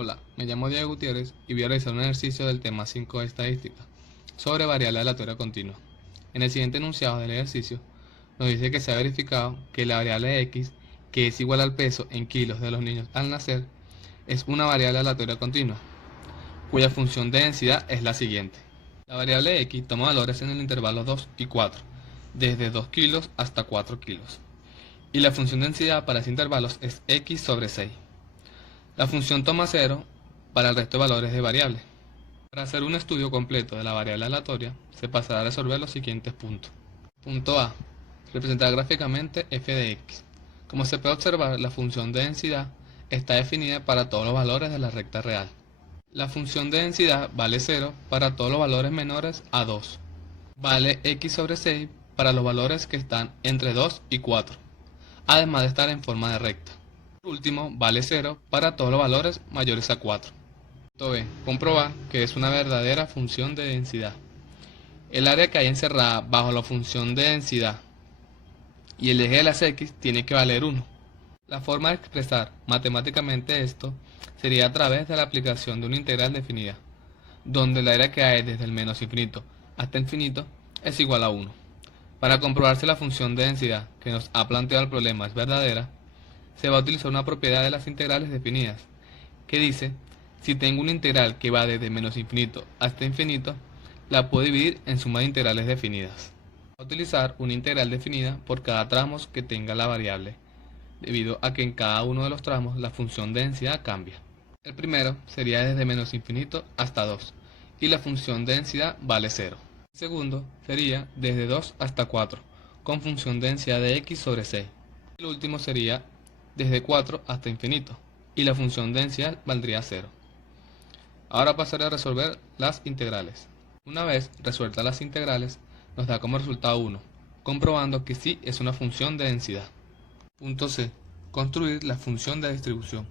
Hola, me llamo Diego Gutiérrez y voy a realizar un ejercicio del tema 5 de estadística sobre variable aleatoria continua. En el siguiente enunciado del ejercicio nos dice que se ha verificado que la variable x, que es igual al peso en kilos de los niños al nacer, es una variable aleatoria continua, cuya función de densidad es la siguiente. La variable x toma valores en el intervalo 2 y 4, desde 2 kilos hasta 4 kilos, y la función de densidad para ese intervalo es x sobre 6. La función toma 0 para el resto de valores de variable. Para hacer un estudio completo de la variable aleatoria, se pasará a resolver los siguientes puntos. Punto A. Representar gráficamente f de x. Como se puede observar, la función de densidad está definida para todos los valores de la recta real. La función de densidad vale 0 para todos los valores menores a 2. Vale x sobre 6 para los valores que están entre 2 y 4, además de estar en forma de recta. Por último, vale 0 para todos los valores mayores a 4. Punto B. Comprobar que es una verdadera función de densidad. El área que hay encerrada bajo la función de densidad y el eje de las x tiene que valer 1. La forma de expresar matemáticamente esto sería a través de la aplicación de una integral definida, donde el área que hay desde el menos infinito hasta infinito es igual a 1. Para comprobar si la función de densidad que nos ha planteado el problema es verdadera, se va a utilizar una propiedad de las integrales definidas, que dice: si tengo una integral que va desde menos infinito hasta infinito, la puedo dividir en suma de integrales definidas. Voy a utilizar una integral definida por cada tramo que tenga la variable, debido a que en cada uno de los tramos la función de densidad cambia. El primero sería desde menos infinito hasta 2, y la función de densidad vale 0. El segundo sería desde 2 hasta 4, con función de densidad de x sobre 6. El último sería desde 4 hasta infinito, y la función de densidad valdría 0. Ahora pasaré a resolver las integrales. Una vez resueltas las integrales, nos da como resultado 1, comprobando que sí es una función de densidad. Punto C. Construir la función de distribución.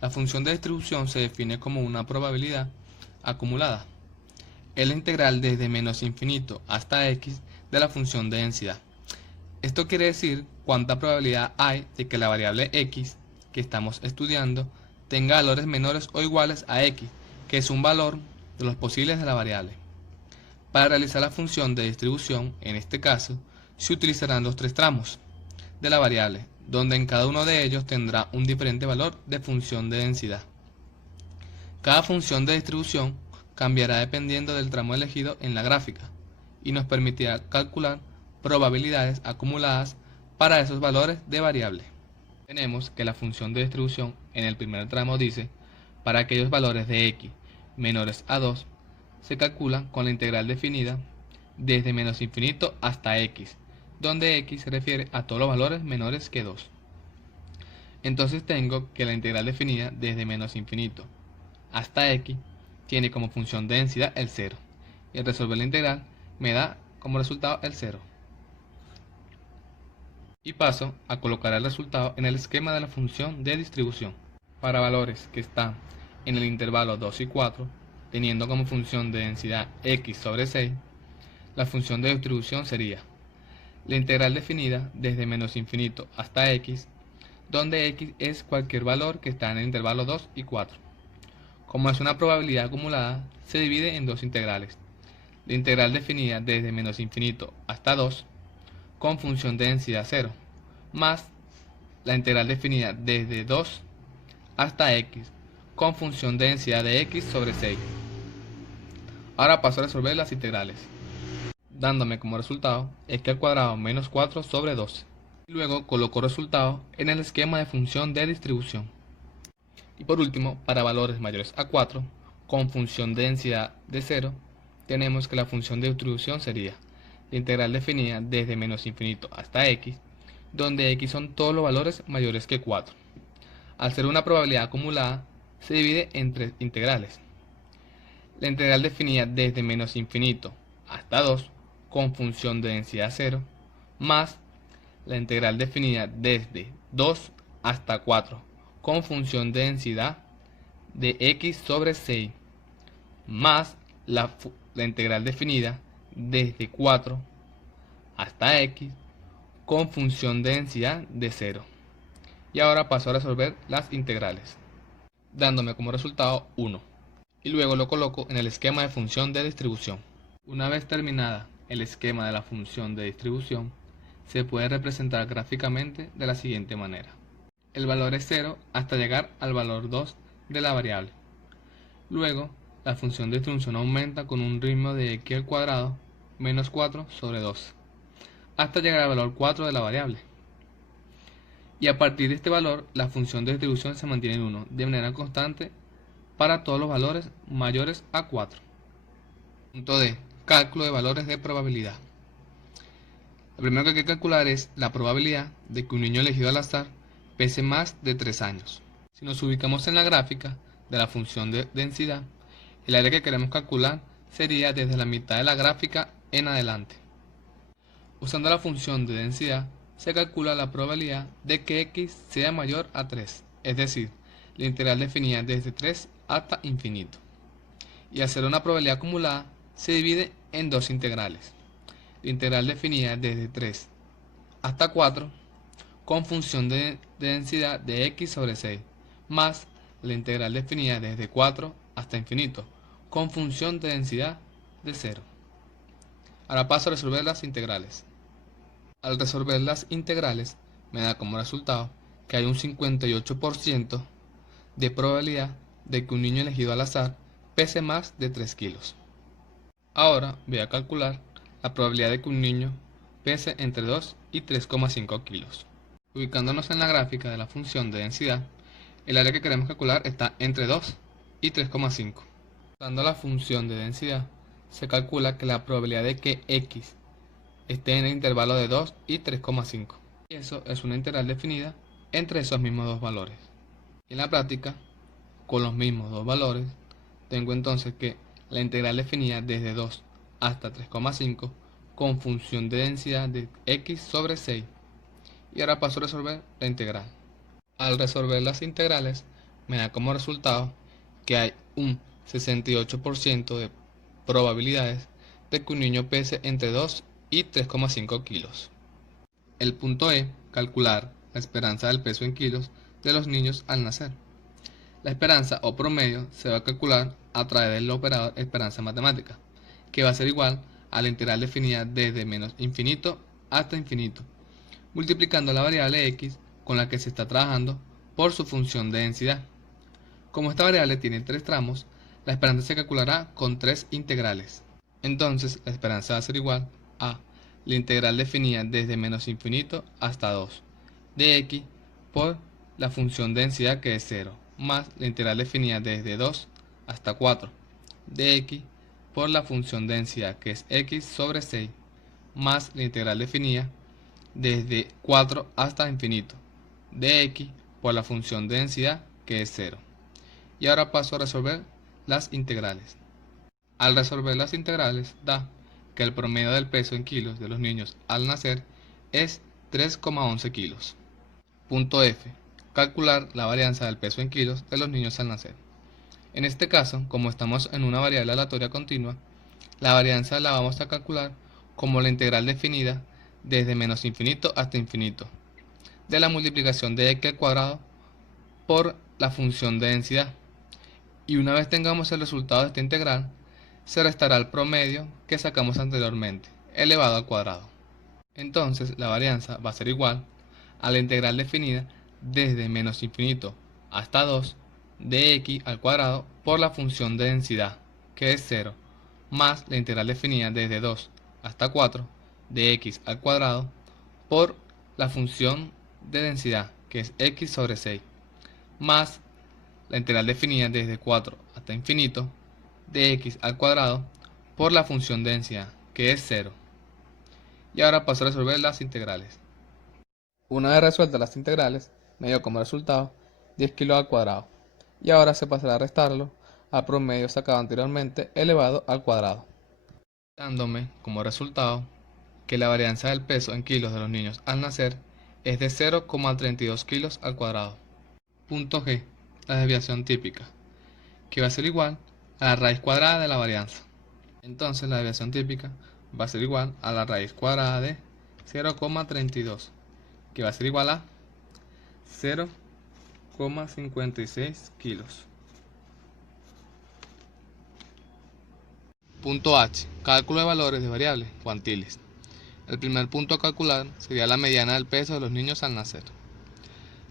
La función de distribución se define como una probabilidad acumulada. Es la integral desde menos infinito hasta x de la función de densidad. Esto quiere decir cuánta probabilidad hay de que la variable x que estamos estudiando tenga valores menores o iguales a x, que es un valor de los posibles de la variable. Para realizar la función de distribución, en este caso, se utilizarán los tres tramos de la variable, donde en cada uno de ellos tendrá un diferente valor de función de densidad. Cada función de distribución cambiará dependiendo del tramo elegido en la gráfica y nos permitirá calcular probabilidades acumuladas para esos valores de variable. Tenemos que la función de distribución en el primer tramo dice: para aquellos valores de x menores a 2, se calculan con la integral definida desde menos infinito hasta x, donde x se refiere a todos los valores menores que 2. Entonces tengo que la integral definida desde menos infinito hasta x tiene como función de densidad el 0, y al resolver la integral me da como resultado el 0. Y paso a colocar el resultado en el esquema de la función de distribución. Para valores que están en el intervalo 2 y 4, teniendo como función de densidad x sobre 6, la función de distribución sería la integral definida desde menos infinito hasta x, donde x es cualquier valor que está en el intervalo 2 y 4. Como es una probabilidad acumulada, se divide en dos integrales: la integral definida desde menos infinito hasta 2, con función de densidad 0, más la integral definida desde 2 hasta x, con función de densidad de x sobre 6. Ahora paso a resolver las integrales, dándome como resultado x al cuadrado menos 4 sobre 12. Y luego coloco resultado en el esquema de función de distribución. Y por último, para valores mayores a 4, con función de densidad de 0, tenemos que la función de distribución sería la integral definida desde menos infinito hasta x, donde x son todos los valores mayores que 4. Al ser una probabilidad acumulada, se divide en tres integrales: la integral definida desde menos infinito hasta 2, con función de densidad 0, más la integral definida desde 2 hasta 4, con función de densidad de x sobre 6, más la integral definida desde 4 hasta x, con función de densidad de 0. Y ahora paso a resolver las integrales. dándome como resultado 1. Y luego lo coloco en el esquema de función de distribución. Una vez terminada el esquema de la función de distribución, se puede representar gráficamente de la siguiente manera. El valor es 0 hasta llegar al valor 2 de la variable. Luego, la función de distribución aumenta con un ritmo de x al cuadrado menos 4 sobre 2, hasta llegar al valor 4 de la variable. Y a partir de este valor, la función de distribución se mantiene en 1 de manera constante para todos los valores mayores a 4. Punto D. Cálculo de valores de probabilidad. Lo primero que hay que calcular es la probabilidad de que un niño elegido al azar pese más de 3 años. Si nos ubicamos en la gráfica de la función de densidad, el área que queremos calcular sería desde la mitad de la gráfica en adelante. Usando la función de densidad, se calcula la probabilidad de que x sea mayor a 3, es decir, la integral definida desde 3 hasta infinito. Y al ser una probabilidad acumulada, se divide en dos integrales. La integral definida desde 3 hasta 4 con función de densidad de x sobre 6, más la integral definida desde 4 hasta infinito con función de densidad de 0. Ahora paso a resolver las integrales. Al resolver las integrales, me da como resultado que hay un 58% de probabilidad de que un niño elegido al azar pese más de 3 kilos. Ahora voy a calcular la probabilidad de que un niño pese entre 2 y 3,5 kilos. Ubicándonos en la gráfica de la función de densidad, el área que queremos calcular está entre 2 y 3,5. Usando la función de densidad, se calcula que la probabilidad de que x esté en el intervalo de 2 y 3,5. Y eso es una integral definida entre esos mismos dos valores. En la práctica, con los mismos dos valores, tengo entonces que la integral definida desde 2 hasta 3,5 con función de densidad de x sobre 6. Y ahora paso a resolver la integral. Al resolver las integrales, me da como resultado que hay un 68% de probabilidades de que un niño pese entre 2 y 3,5 kilos. El punto E, calcular la esperanza del peso en kilos de los niños al nacer. La esperanza o promedio se va a calcular a través del operador esperanza matemática, que va a ser igual a la integral definida desde menos infinito hasta infinito, multiplicando la variable x con la que se está trabajando por su función de densidad. Como esta variable tiene 3 tramos, la esperanza se calculará con 3 integrales. Entonces, la esperanza va a ser igual a la integral definida desde menos infinito hasta 2 de x por la función de densidad que es 0, más la integral definida desde 2 hasta 4 de x por la función de densidad que es x sobre 6, más la integral definida desde 4 hasta infinito de x por la función de densidad que es 0. Y ahora paso a resolver las integrales. Al resolver las integrales da que el promedio del peso en kilos de los niños al nacer es 3,11 kilos. Punto F. Calcular la varianza del peso en kilos de los niños al nacer. En este caso, como estamos en una variable aleatoria continua, la varianza la vamos a calcular como la integral definida desde menos infinito hasta infinito de la multiplicación de x al cuadrado por la función de densidad. Y una vez tengamos el resultado de esta integral, se restará el promedio que sacamos anteriormente, elevado al cuadrado. Entonces la varianza va a ser igual a la integral definida desde menos infinito hasta 2 de x al cuadrado por la función de densidad, que es 0, más la integral definida desde 2 hasta 4 de x al cuadrado por la función de densidad, que es x sobre 6, más la integral definida desde 4 hasta infinito de x al cuadrado por la función de densidad, que es 0. Y ahora paso a resolver las integrales. Una vez resueltas las integrales, me dio como resultado 10 kilos al cuadrado. Y ahora se pasará a restarlo al promedio sacado anteriormente elevado al cuadrado, dándome como resultado que la varianza del peso en kilos de los niños al nacer es de 0,32 kilos al cuadrado. Punto G. La desviación típica, que va a ser igual a la raíz cuadrada de la varianza. Entonces la desviación típica va a ser igual a la raíz cuadrada de 0,32, que va a ser igual a 0,56 kilos. Punto H. Cálculo de valores de variables cuantiles. El primer punto a calcular sería la mediana del peso de los niños al nacer.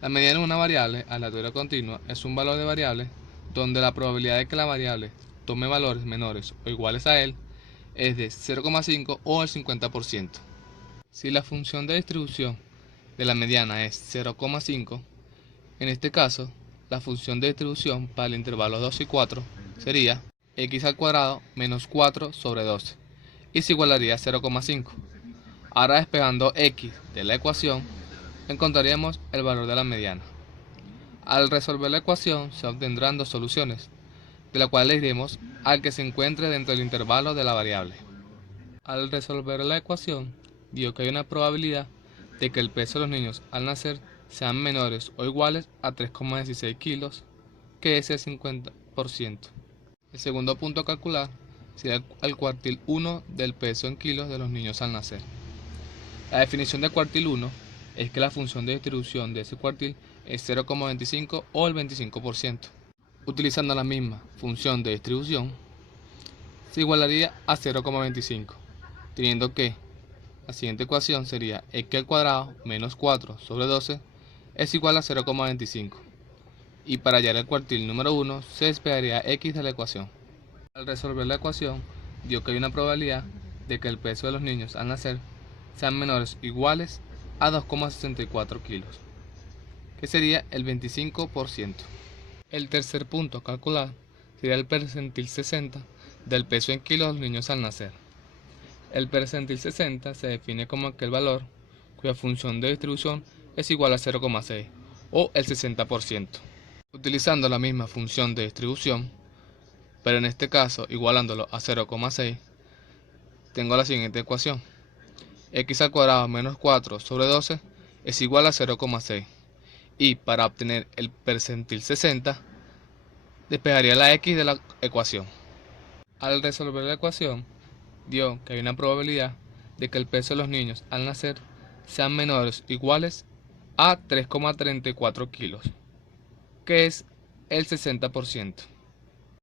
La mediana de una variable aleatoria continua es un valor de variable donde la probabilidad de que la variable tome valores menores o iguales a él es de 0,5 o el 50%. Si la función de distribución de la mediana es 0,5, en este caso, la función de distribución para el intervalo 2 y 4 sería x al cuadrado menos 4 sobre 12 y se igualaría a 0,5. Ahora despejando x de la ecuación, encontraríamos el valor de la mediana. Al resolver la ecuación se obtendrán dos soluciones, de la cual le iremos al que se encuentre dentro del intervalo de la variable. Al resolver la ecuación, dio que hay una probabilidad de que el peso de los niños al nacer sean menores o iguales a 3,16 kilos, que es el 50%. El segundo punto a calcular sería el cuartil 1 del peso en kilos de los niños al nacer. La definición de cuartil 1 es que la función de distribución de ese cuartil es 0,25 o el 25%. Utilizando la misma función de distribución, se igualaría a 0,25, teniendo que la siguiente ecuación sería x al cuadrado menos 4 sobre 12 es igual a 0,25. Y para hallar el cuartil número 1 se despejaría x de la ecuación. Al resolver la ecuación, dio que hay una probabilidad de que el peso de los niños al nacer sean menores o iguales a 2,64 kilos, que sería el 25%. El tercer punto a calcular sería el percentil 60 del peso en kilos de los niños al nacer. El percentil 60 se define como aquel valor cuya función de distribución es igual a 0,6 o el 60%. Utilizando la misma función de distribución, pero en este caso igualándolo a 0,6, tengo la siguiente ecuación. X al cuadrado menos 4 sobre 12 es igual a 0,6. Y para obtener el percentil 60, despejaría la x de la ecuación. Al resolver la ecuación, dio que hay una probabilidad de que el peso de los niños al nacer sean menores o iguales a 3,34 kilos, que es el 60%.